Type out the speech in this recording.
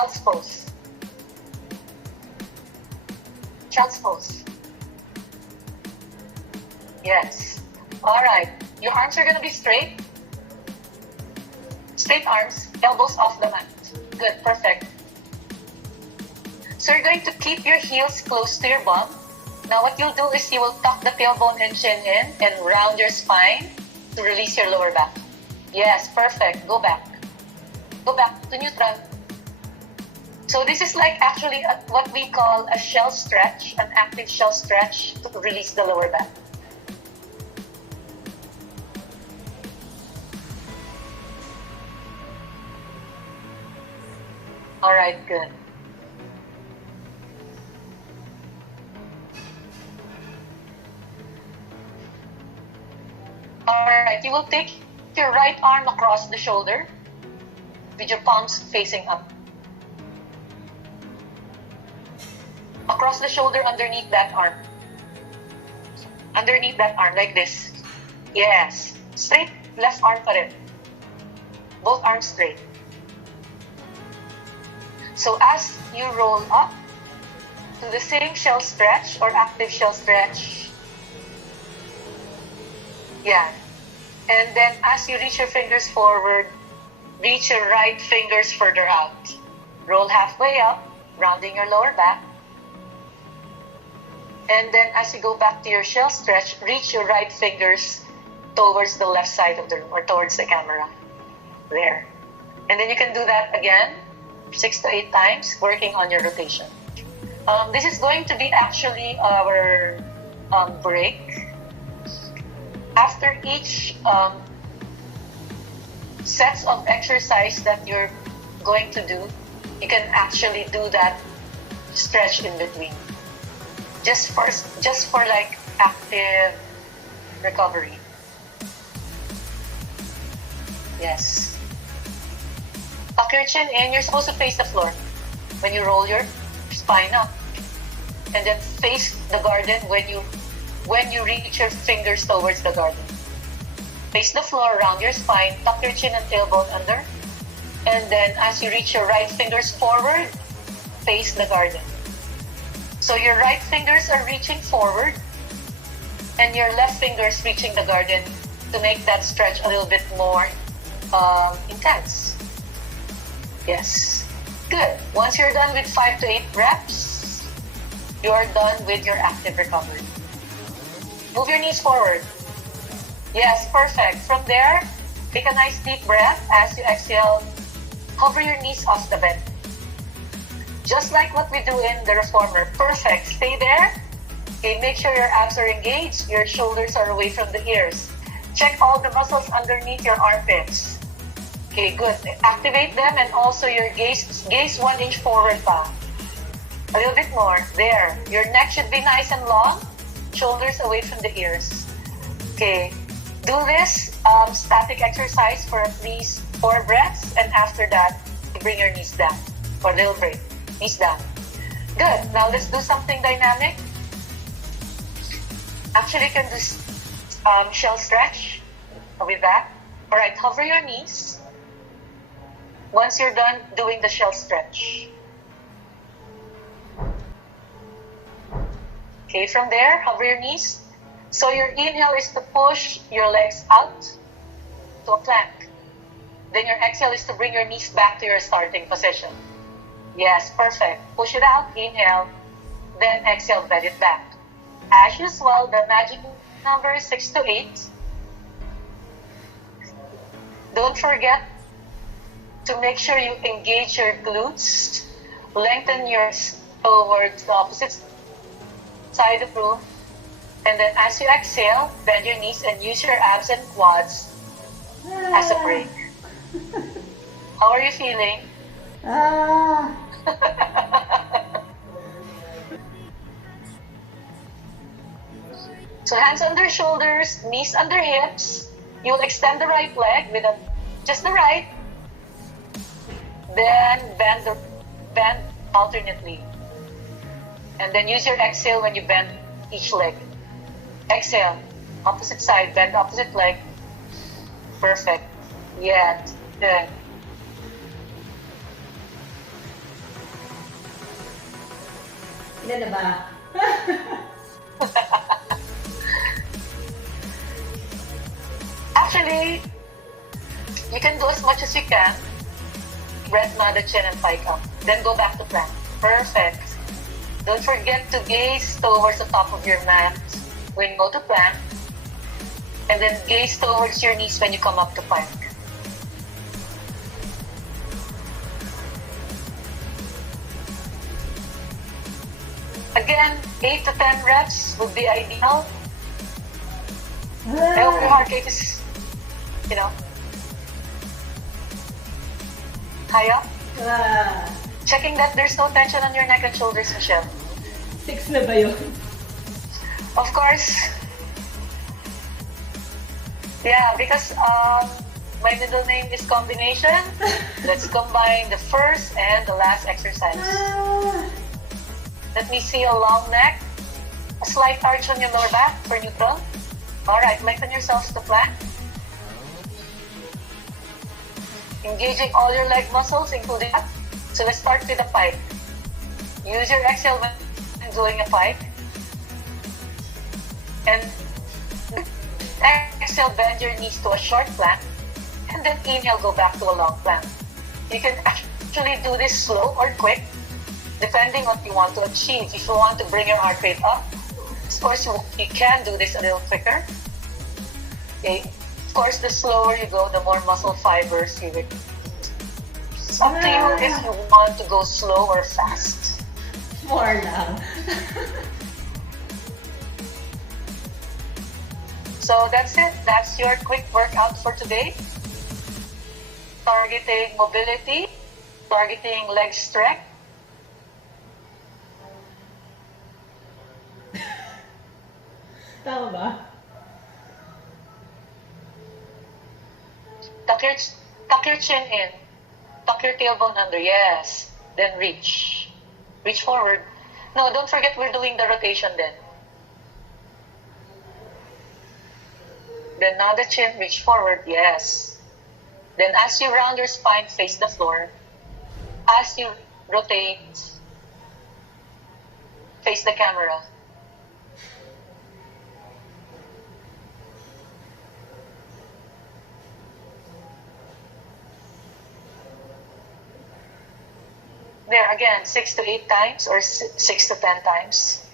child's pose. Child's pose. Yes. All right. Your arms are going to be straight. Straight arms, elbows off the mat. Good, perfect. So you're going to keep your heels close to your bum. Now what you'll do is you will tuck the tailbone and chin in and round your spine to release your lower back. Yes, perfect. Go back. Go back to neutral. So this is like actually what we call a shell stretch, an active shell stretch to release the lower back. All right, good. All right, you will take your right arm across the shoulder with your palms facing up. Across the shoulder, underneath that arm. Underneath that arm, like this. Yes. Straight, left arm pa rin. Both arms straight. So as you roll up to the same shell stretch or active shell stretch, yeah. And then as you reach your fingers forward, reach your right fingers further out. Roll halfway up, rounding your lower back. And then as you go back to your shell stretch, reach your right fingers towards the left side of the room or towards the camera. There. And then you can do that again 6 to 8 times, working on your rotation. This is going to be actually our break. After each sets of exercise that you're going to do, you can actually do that stretch in between. Just for like active recovery. Yes. Tuck your chin in. You're supposed to face the floor when you roll your spine up, and then face the garden when you reach your fingers towards the garden. Face the floor, round your spine, tuck your chin and tailbone under, and then as you reach your right fingers forward, face the garden. So your right fingers are reaching forward, and your left fingers reaching the garden to make that stretch a little bit more intense. Yes. Good. Once you're done with 5 to 8 reps, you're done with your active recovery. Move your knees forward. Yes, perfect. From there, take a nice deep breath. As you exhale, hover your knees off the bed. Just like what we do in the reformer. Perfect. Stay there. Okay, make sure your abs are engaged. Your shoulders are away from the ears. Check all the muscles underneath your armpits. Okay, good. Activate them, and also your gaze 1 inch forward pa. A little bit more. There. Your neck should be nice and long. Shoulders away from the ears. Okay. Do this static exercise for at least 4 breaths, and after that, you bring your knees down for a little break. Knees down. Good. Now let's do something dynamic. Actually, you can do shell stretch with that. All right. Hover your knees. Once you're done doing the shell stretch. Okay, from there, hover your knees. So your inhale is to push your legs out to a plank. Then your exhale is to bring your knees back to your starting position. Yes, perfect. Push it out, inhale, then exhale, bend it back. As usual, the magic number is 6 to 8. Don't forget to make sure you engage your glutes, lengthen your towards the opposite side of the room, and then as you exhale, bend your knees and use your abs and quads as a break. How are you feeling? So hands under shoulders, knees under hips. You'll extend the right leg with just the right. Then bend alternately. And then use your exhale when you bend each leg. Exhale, opposite side, bend opposite leg. Perfect. Yeah, good. Ilan na ba? Actually, you can do as much as you can. Breath, nada, chin, and pike up. Then go back to plank. Perfect. Don't forget to gaze towards the top of your mat when you go to plank. And then gaze towards your knees when you come up to pike. Again, 8 to 10 reps would be ideal. I hope your heart rate is, high up. Checking that there's no tension on your neck and shoulders, Michelle. 6 na ba yun? Of course. Yeah, because my middle name is combination. Let's combine the first and the last exercise. Let me see a long neck, a slight arch on your lower back for neutral. Alright, lengthen yourselves to plank. Engaging all your leg muscles, including that. So let's start with the pike. Use your exhale when doing a pike. And exhale, bend your knees to a short plank. And then inhale, go back to a long plank. You can actually do this slow or quick, depending on what you want to achieve. If you want to bring your heart rate up, of course you can do this a little quicker. Okay. Of course, the slower you go, the more muscle fibers you will. It's up to you if you want to go slow or fast. More lang. So that's it. That's your quick workout for today. Targeting mobility, targeting leg strength. Tama ba? Tuck your chin in. Tuck your tailbone under. Yes. Then reach. Reach forward. No, don't forget we're doing the rotation then. Then now the chin, reach forward. Yes. Then as you round your spine, face the floor. As you rotate, face the camera. There again, 6 to 8 times or 6 to 10 times.